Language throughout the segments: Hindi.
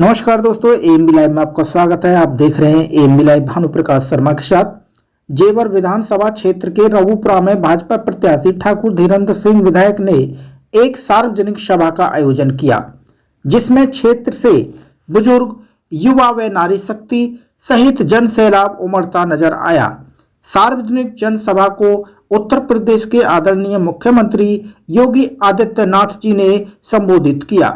नमस्कार दोस्तों, एएमबी लाइव में आपका स्वागत है। आप देख रहे हैं एएमबी लाइव भानुप्रकाश शर्मा के साथ। जेवर विधानसभा क्षेत्र के रघुपुरा में भाजपा प्रत्याशी ठाकुर धीरेन्द्र सिंह विधायक ने एक सार्वजनिक सभा का आयोजन किया, जिसमें क्षेत्र से बुजुर्ग, युवा व नारी शक्ति सहित जन सैलाब उमड़ता नजर आया। सार्वजनिक जनसभा को उत्तर प्रदेश के आदरणीय मुख्यमंत्री योगी आदित्यनाथ जी ने संबोधित किया।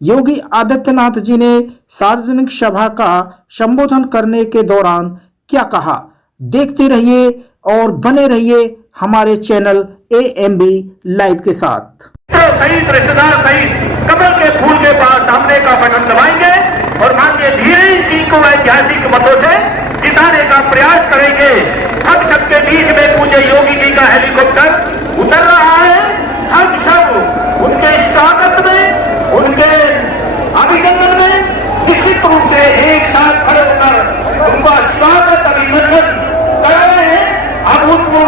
योगी आदित्यनाथ जी ने सार्वजनिक सभा का संबोधन करने के दौरान क्या कहा, देखते रहिए और बने रहिए हमारे चैनल एएमबी लाइव के साथ। सहित रिश्तेदार सहित कमल के फूल के पास सामने का बटन दबाएंगे और माननीय धीरेन्द्र सिंह को ऐतिहासिक मतों से जिताने का प्रयास करेंगे। हम सबके बीच में पूज्य योगी जी का हेलीकॉप्टर उतर रहा है। हम सब उनके स्वागत में, उनके अभिनंदन में निश्चित रूप से एक साथ खड़े होकर उनका स्वागत अभिनंदन कर रहे हैं। अब उनको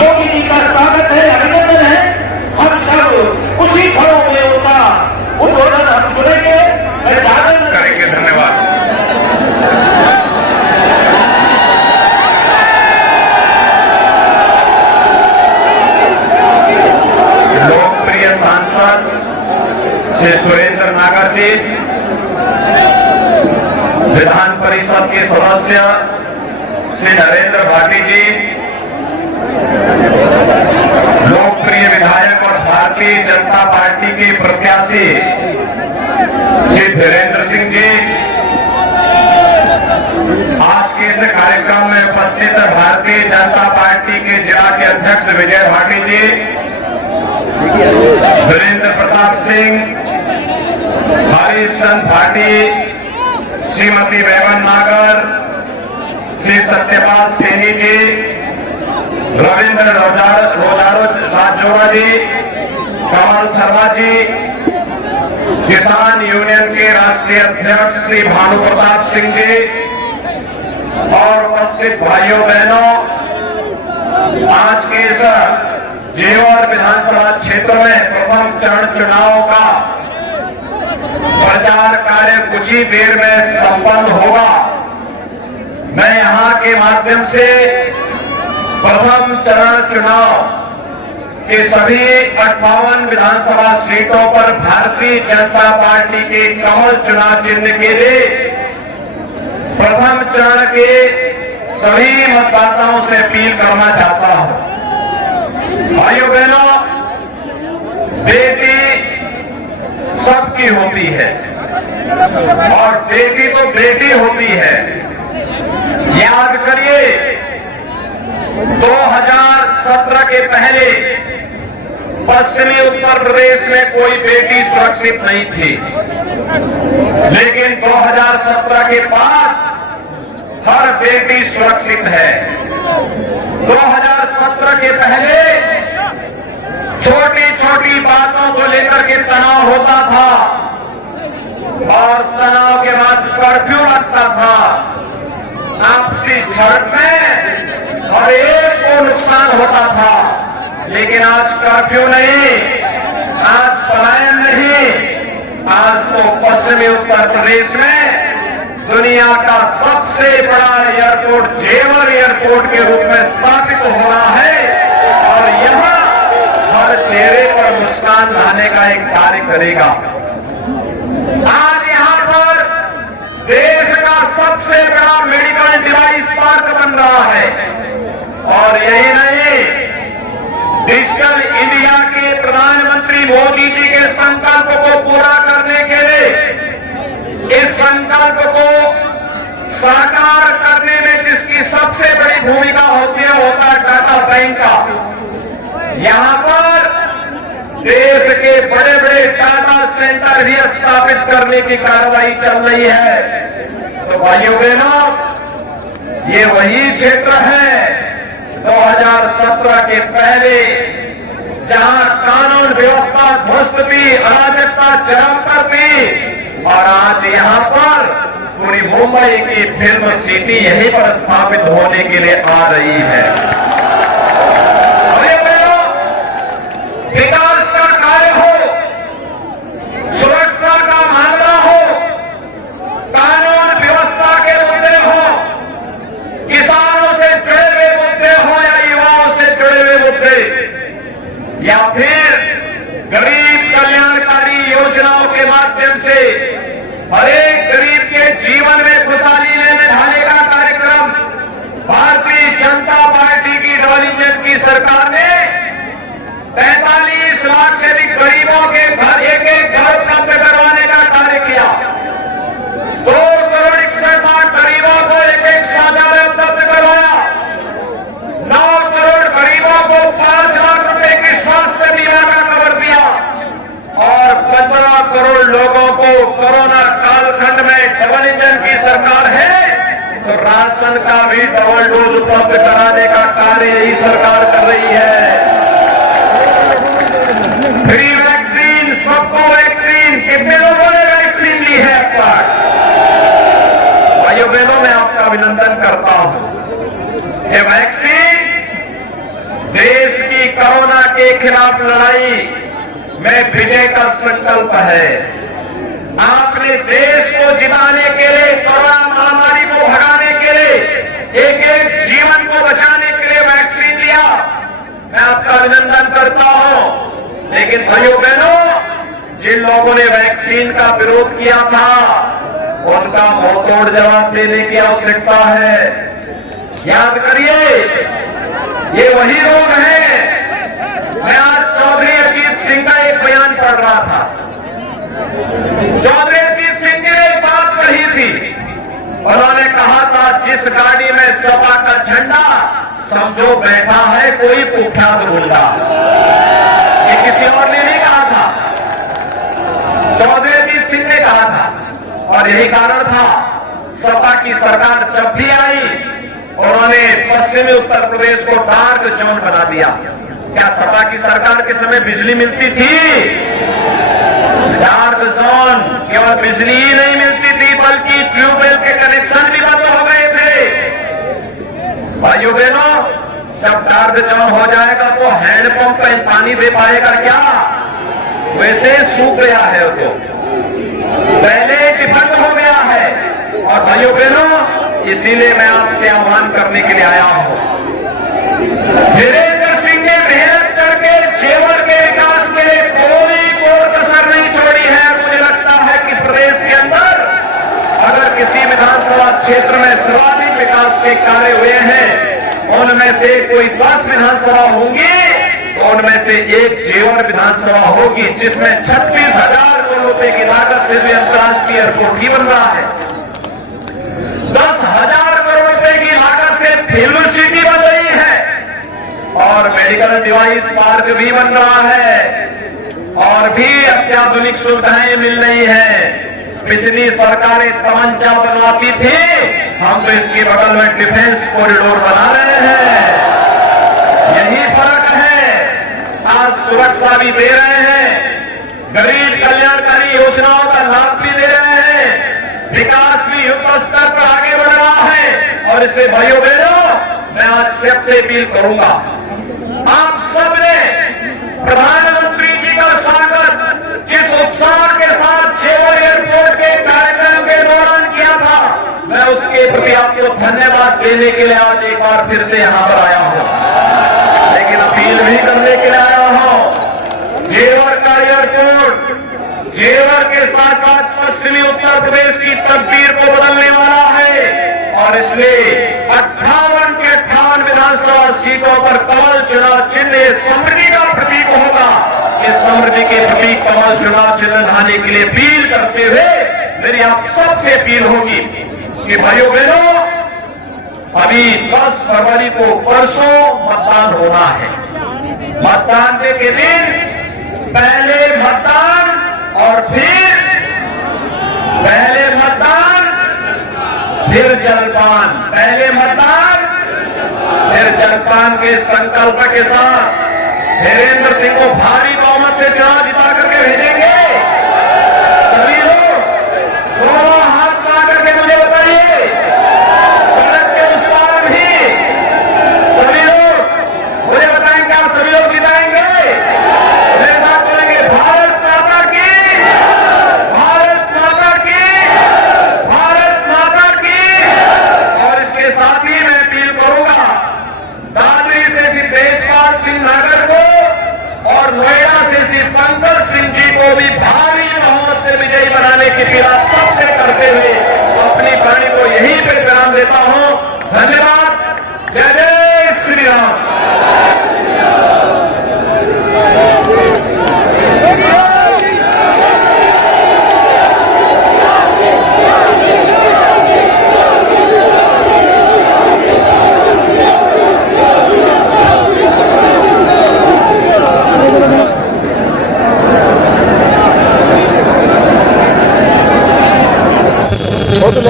योगी जी का स्वागत है, अभिनंदन है। हम सब उसी खड़ों में उनका उद्बोधन हम सुनेंगे, करेंगे। धन्यवाद। लोकप्रिय सांसद श्री सुरेंद्र नागर जी, विधान परिषद के सदस्य श्री नरेंद्र भाटी जी, लोकप्रिय विधायक और भारतीय जनता पार्टी के प्रत्याशी श्री धीरेन्द्र सिंह जी, आज के इस कार्यक्रम में उपस्थित भारतीय जनता पार्टी के जिला के अध्यक्ष विजय भाटी जी, वीरेंद्र प्रताप सिंह, हरीशचंद्र भाटी, श्रीमती बेवन नागर, श्री सत्यपाल सैनी जी, रविंद्र राजोरा जी, कमल शर्मा जी, किसान यूनियन के राष्ट्रीय अध्यक्ष श्री भानु प्रताप सिंह जी और उपस्थित भाइयों बहनों, आज के इस जेवर विधानसभा क्षेत्र में प्रथम चरण चुनाव का प्रचार कार्य कुछ ही देर में संपन्न होगा। मैं यहां के माध्यम से प्रथम चरण चुनाव के सभी 58 विधानसभा सीटों पर भारतीय जनता पार्टी के कमल चुनाव चिन्ह के लिए प्रथम चरण के सभी मतदाताओं से अपील करना चाहता हूं। भाइयों बहनों, बेटी सबकी होती है और बेटी तो बेटी होती है। याद करिए, 2017 के पहले पश्चिमी उत्तर प्रदेश में कोई बेटी सुरक्षित नहीं थी, लेकिन 2017 के बाद हर बेटी सुरक्षित है। 2017 के पहले छोटी छोटी बातों को लेकर के तनाव होता था और तनाव के बाद कर्फ्यू लगता था। आपसी झड़प में हर एक को नुकसान होता था, लेकिन आज कर्फ्यू नहीं, आज पलायन नहीं, आज तो पश्चिमी उत्तर प्रदेश में दुनिया का सबसे बड़ा एयरपोर्ट जेवर एयरपोर्ट के रूप में स्थापित हो रहा है और यहां हर चेहरे पर मुस्कान लाने का एक कार्य करेगा। आज यहां पर देश का सबसे बड़ा मेडिकल डिवाइस पार्क बन रहा है और यही नहीं, डिजिटल इंडिया के प्रधानमंत्री मोदी जी के संकल्प को पूरा करने के लिए, इस संकल्प को साकार करने में जिसकी सबसे बड़ी भूमिका होती है, होता है टाटा बैंक का। यहां पर देश के बड़े बड़े टाटा सेंटर भी स्थापित करने की कार्रवाई चल रही है। तो भाइयों बहनों, ये वही क्षेत्र है 2017 के पहले जहां कानून व्यवस्था ध्वस्त थी, अराजकता चरम पर थी और आज यहां पर पूरी मुंबई की फिल्म सिटी यहीं पर स्थापित होने के लिए आ रही है। विकास का कार्य हो, सुरक्षा का मामला हो, या फिर गरीब कल्याणकारी योजनाओं के माध्यम से हर एक गरीब के जीवन में खुशहाली लाने का कार्यक्रम भारतीय जनता पार्टी की डबल इंजन की सरकार ने 45 लाख से अधिक गरीबों के घर एक घर प्राप्त करवाने का कार्य किया। 2 करोड़ 61 लाख गरीबों को एक शौचालय उपलब्ध करवाया। 9 करोड़ गरीबों को 5 लाख रुपए की स्वास्थ्य बीमा का कवर दिया और 15 करोड़ लोगों को कोरोना कालखंड में डबल इंजन की सरकार है तो राशन का भी डबल डोज उपलब्ध कराने का कार्य यही सरकार कर रही है। फ्री वैक्सीन, सबको वैक्सीन। कितने लोगों ने वैक्सीन ली है अब तक? भाइयों बहनों, मैं आपका अभिनंदन करता हूं। ये वैक्सीन देश की कोरोना के खिलाफ लड़ाई में विजय का संकल्प है। आपने देश को जिताने के लिए, कोरोना महामारी को भगाने के लिए, एक एक जीवन को बचाने के लिए वैक्सीन लिया। मैं आपका अभिनंदन करता हूं। लेकिन भाइयों बहनों, जिन लोगों ने वैक्सीन का विरोध किया था उनका मुंहतोड़ जवाब देने की आवश्यकता है। याद करिए, ये वही लोग हैं। मैं आज चौधरी अजीत सिंह का एक बयान पढ़ रहा था। चौधरी अजीत सिंह ने एक बात कही थी। उन्होंने कहा था, जिस गाड़ी में सपा का झंडा समझो बैठा है कोई कुख्यात गुंडा। ये किसी और ने नहीं कहा था, चौधरी अजीत सिंह ने कहा था। और यही कारण था, सपा की सरकार जब भी आई उन्होंने पश्चिमी उत्तर प्रदेश को डार्क जोन बना दिया। क्या सपा की सरकार के समय बिजली मिलती थी? डार्क जोन, केवल बिजली ही नहीं मिलती थी बल्कि ट्यूबवेल के कनेक्शन भी बंद हो गए थे। भाइयों बहनों, जब डार्क जोन हो जाएगा तो हैंडपंप पे पानी दे पाएगा क्या? वैसे सूख गया है तो पहले डिफेक्ट हो गया है। और भाइयों बहनों, इसीलिए मैं आपसे आह्वान करने के लिए आया हूं। वीरेंद्र सिंह ने मेहनत करके जेवर के विकास के लिए कोई कसर नहीं छोड़ी है। मुझे लगता है कि प्रदेश के अंदर अगर किसी विधानसभा क्षेत्र में सर्वाधिक विकास के कार्य हुए हैं, उनमें से कोई 10 विधानसभा होंगी तो उनमें से एक जेवर विधानसभा होगी, जिसमें 36,000 करोड़ रुपए की लागत से भी अंतर्राष्ट्रीय एयरपोर्ट ही बन रहा है। 10,000 करोड़ रुपए की लागत से फिल्म सिटी बन रही है और मेडिकल डिवाइस पार्क भी बन रहा है और भी अत्याधुनिक सुविधाएं मिल रही हैं। पिछली सरकारें तमंचा बनवाती थी, हम तो इसके बगल में डिफेंस कॉरिडोर बना रहे हैं। यही फर्क है। आज सुरक्षा भी दे रहे हैं, गरीब कल्याणकारी योजनाओं का लाभ भी दे रहे हैं, विकास भी युद्ध स्तर पर आगे बढ़ रहा है। और इसलिए भाइयों बहनों, मैं आज सबसे अपील करूंगा, आप सबने प्रधानमंत्री जी का स्वागत जिस उत्साह के साथ जेवर एयरपोर्ट के कार्यक्रम के दौरान किया था, मैं उसके प्रति आपको धन्यवाद देने के लिए आज एक बार फिर से यहां पर आया हूं। लेकिन अपील भी करने के लिए आया हूं, जेवर का एयरपोर्ट जेवर के साथ साथ पश्चिमी उत्तर प्रदेश की तकदीर को बदलने वाला है। और इसलिए 58 के 58 विधानसभा सीटों पर कमल चुनाव चिन्ह समृद्धि का प्रतीक होगा। इस समृद्धि के प्रतीक कमल चुनाव चिन्ह लाने के लिए अपील करते हुए मेरी आप सबसे अपील होगी कि भाइयों बहनों, अभी 10 फरवरी को परसों मतदान होना है। मतदान के दिन पहले मतदान और फिर पहले मतदान फिर जलपान, पहले मतदान फिर जलपान के संकल्प के साथ वीरेंद्र सिंह को भारी बहुमत से चुनाव जिता करके भेजेंगे। सभी लोग दोनों हाथ मिला करके मुझे बताइए, सड़क के उस पार भी सभी लोग मुझे बताएंगे, क्या सभी लोग जिताएंगे? मेरे साथ बोलेंगे, भारत माता की, भारत माता की, भारत माता की। और इसके साथ ही मैं अपील करूंगा दादरी से सिद्धेश्वर सिंह नगर को और को भी भारी बहुमत से विजयी बनाने की पीड़ा सबसे करते हुए अपनी वाणी को यहीं पे विराम देता हूं। धन्यवाद। जय जय श्री राम।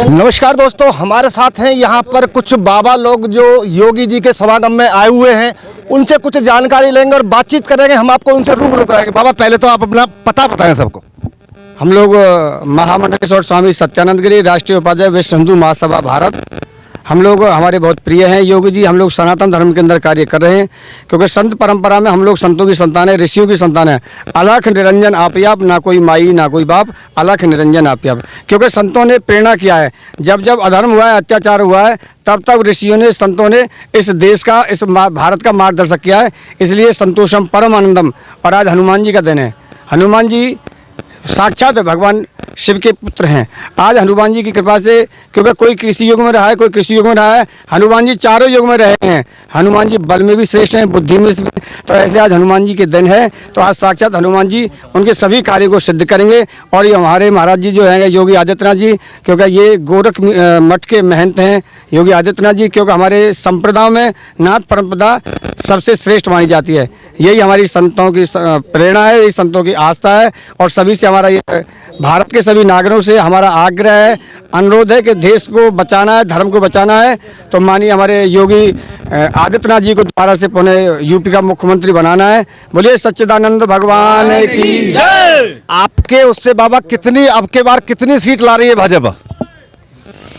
नमस्कार दोस्तों, हमारे साथ हैं यहाँ पर कुछ बाबा लोग जो योगी जी के समागम में आए हुए हैं। उनसे कुछ जानकारी लेंगे और बातचीत करेंगे। हम आपको उनसे रूबरू कराएंगे। बाबा, पहले तो आप अपना पता बताएं सबको। हम लोग महामंडलेश्वर स्वामी सत्यानंद गिरी, राष्ट्रीय उपाध्यक्ष विश्व हिंदू महासभा भारत। हम लोग हमारे बहुत प्रिय हैं योगी जी। हम लोग सनातन धर्म के अंदर कार्य कर रहे हैं, क्योंकि संत परंपरा में हम लोग संतों की संतान है, ऋषियों की संतान है। अलख निरंजन आपयाप, ना कोई माई ना कोई बाप, अलख निरंजन आपयाप। क्योंकि संतों ने प्रेरणा किया है, जब जब अधर्म हुआ है, अत्याचार हुआ है, तब तब ऋषियों ने, संतों ने इस देश का, इस भारत का मार्गदर्शक किया है। इसलिए संतोषम परम आनंदम। और आज हनुमान जी का दिन है। हनुमान जी साक्षात भगवान शिव के पुत्र हैं। आज हनुमान जी की कृपा से, क्योंकि कोई कृषि युग में रहा है, कोई कृषि युग में रहा है, हनुमान जी चारों युग में रहे हैं। हनुमान जी बल में भी श्रेष्ठ हैं, बुद्धि में भी। तो ऐसे आज हनुमान जी के दिन है, तो आज साक्षात हनुमान जी उनके सभी कार्यों को सिद्ध करेंगे। और ये हमारे महाराज जी जो हैं योगी आदित्यनाथ जी, क्योंकि ये गोरख मठ के महंत हैं योगी आदित्यनाथ जी, क्योंकि हमारे संप्रदाय में नाथ परंपरा सबसे श्रेष्ठ मानी जाती है। यही हमारी संतों की प्रेरणा है, यही संतों की आस्था है। और सभी से हमारा ये भारत के सभी नागरिकों से हमारा आग्रह है, अनुरोध है कि देश को बचाना है, धर्म को बचाना है। तो मानिए हमारे योगी आदित्यनाथ जी को दोबारा से पुनः यूपी का मुख्यमंत्री बनाना है। बोलिए सच्चिदानंद भगवान की जय। आपके उससे बाबा कितनी, अब के बार कितनी सीट ला रही है भाजपा?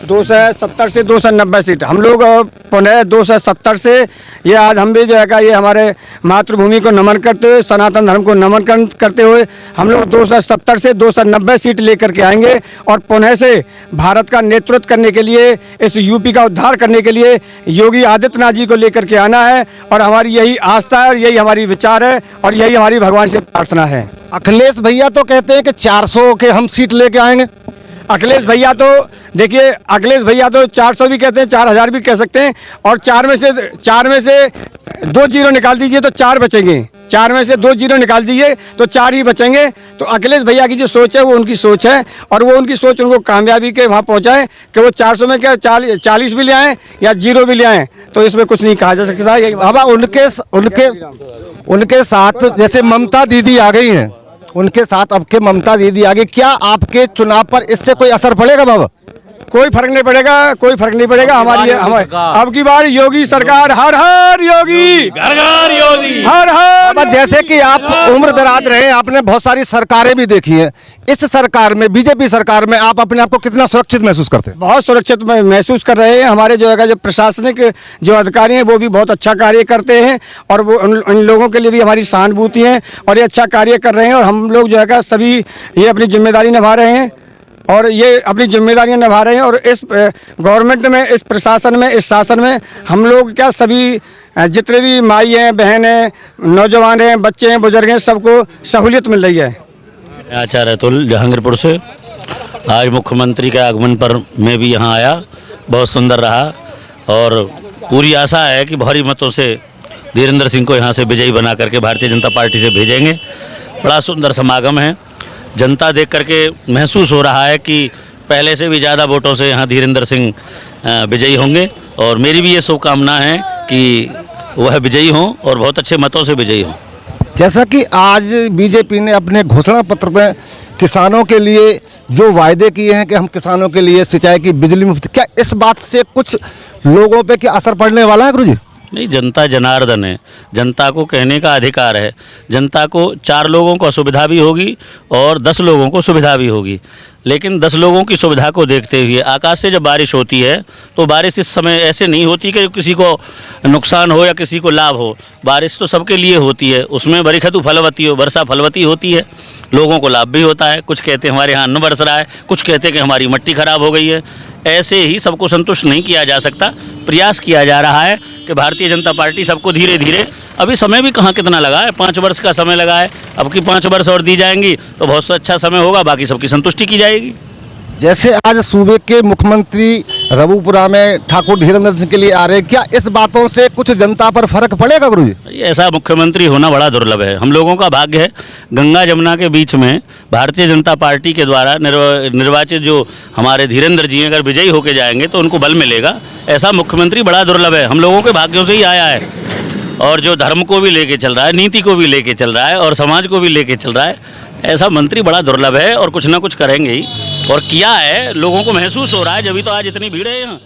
270 से 290 सीट। हम लोग पुनः 270 से, ये आज हम भी जो है ये हमारे मातृभूमि को नमन करते हुए, सनातन धर्म को नमन करते हुए हम लोग 270 से 290 सीट लेकर के आएंगे। और पुनः से भारत का नेतृत्व करने के लिए, इस यूपी का उद्धार करने के लिए योगी आदित्यनाथ जी को लेकर के आना है। और हमारी यही आस्था है, और यही हमारी विचार है, और यही हमारी भगवान से प्रार्थना है। अखिलेश भैया तो कहते हैं कि 400 के हम सीट लेके आएंगे। अखिलेश भैया तो देखिए, अखिलेश भैया तो 400 भी कहते हैं, 4000 भी कह सकते हैं। और चार में से 2 जीरो निकाल दीजिए तो 4 बचेंगे। 4 में से 2 जीरो निकाल दीजिए तो 4 ही बचेंगे। तो अखिलेश भैया की जो सोच है वो उनकी सोच है, और वो उनकी सोच उनको कामयाबी के वहाँ पहुँचाए कि वो 400 में क्या 40 भी ले आएँ या 0 भी ले आएँ, तो इसमें कुछ नहीं कहा जा सकता। बाबा, उनके साथ जैसे ममता दीदी आ गई हैं, उनके साथ अब के ममता दीदी आगे, क्या आपके चुनाव पर इससे कोई असर पड़ेगा बाबा? कोई फर्क नहीं पड़ेगा, कोई फर्क नहीं पड़ेगा। हमारी अब की बार योगी सरकार, हर हर योगी, घर घर योगी, हर हर। जैसे कि आप उम्र दराज रहे, आपने बहुत सारी सरकारें भी देखी हैं। इस सरकार में, बीजेपी सरकार में, आप अपने आप को कितना सुरक्षित महसूस करते हैं? बहुत सुरक्षित महसूस कर रहे हैं। हमारे जो है जो प्रशासनिक जो अधिकारी हैं वो भी बहुत अच्छा कार्य करते हैं, और वो उन लोगों के लिए भी हमारी सहानुभूति है, और ये अच्छा कार्य कर रहे हैं। और हम लोग जो है सभी ये अपनी जिम्मेदारी निभा रहे हैं, और ये अपनी जिम्मेदारियां निभा रहे हैं। और इस गवर्नमेंट में, इस प्रशासन में, इस शासन में हम लोग क्या सभी जितने भी माई हैं, बहन हैं, नौजवान हैं, बच्चे हैं, बुजुर्ग हैं, सबको सहूलियत मिल रही है। आचार्य अतुल जहांगीरपुर से। आज मुख्यमंत्री के आगमन पर मैं भी यहाँ आया, बहुत सुंदर रहा, और पूरी आशा है कि भारी मतों से धीरेन्द्र सिंह को यहाँ से विजयी बना करके भारतीय जनता पार्टी से भेजेंगे। बड़ा सुंदर समागम है। जनता देख करके महसूस हो रहा है कि पहले से भी ज़्यादा वोटों से यहाँ धीरेन्द्र सिंह विजयी होंगे, और मेरी भी ये शुभकामना है कि वह विजयी हों और बहुत अच्छे मतों से विजयी हों। जैसा कि आज बीजेपी ने अपने घोषणा पत्र में किसानों के लिए जो वायदे किए हैं कि हम किसानों के लिए सिंचाई की बिजली मुफ्त, क्या इस बात से कुछ लोगों पे क्या असर पड़ने वाला है गुरुजी? नहीं, जनता जनार्दन है, जनता को कहने का अधिकार है। जनता को 4 लोगों को असुविधा भी होगी और 10 लोगों को सुविधा भी होगी, लेकिन 10 लोगों की सुविधा को देखते हुए आकाश से जब बारिश होती है तो बारिश इस समय ऐसे नहीं होती कि किसी को नुकसान हो या किसी को लाभ हो। बारिश तो सबके लिए होती है, उसमें बरखतु फलवती हो, वर्षा फलवती होती है, लोगों को लाभ भी होता है। कुछ कहते हैं हमारे यहाँ अन्न बरस रहा है, कुछ कहते हैं कि हमारी मिट्टी खराब हो गई है। ऐसे ही सबको संतुष्ट नहीं किया जा सकता। प्रयास किया जा रहा है कि भारतीय जनता पार्टी सबको धीरे धीरे, अभी समय भी कहाँ कितना लगा है, 5 वर्ष का समय लगा है, अब की 5 वर्ष और दी जाएंगी तो बहुत अच्छा समय होगा, बाकी सबकी संतुष्टि की जाएगी। जैसे आज सूबे के मुख्यमंत्री रवुपुरा में ठाकुर धीरेन्द्र सिंह के लिए आ रहे हैं, क्या इस बातों से कुछ जनता पर फर्क पड़ेगा गुरु जी? ऐसा मुख्यमंत्री होना बड़ा दुर्लभ है। हम लोगों का भाग्य है गंगा जमुना के बीच में भारतीय जनता पार्टी के द्वारा निर्वाचित जो हमारे धीरेन्द्र जी अगर विजयी होके जाएंगे तो उनको बल मिलेगा। ऐसा मुख्यमंत्री बड़ा दुर्लभ है, हम लोगों के भाग्यों से ही आया है, और जो धर्म को भी लेके चल रहा है, नीति को भी लेके चल रहा है और समाज को भी लेके चल रहा है। ऐसा मंत्री बड़ा दुर्लभ है और कुछ ना कुछ करेंगे ही, और किया है, लोगों को महसूस हो रहा है, जब तो आज इतनी भीड़ है यहाँ।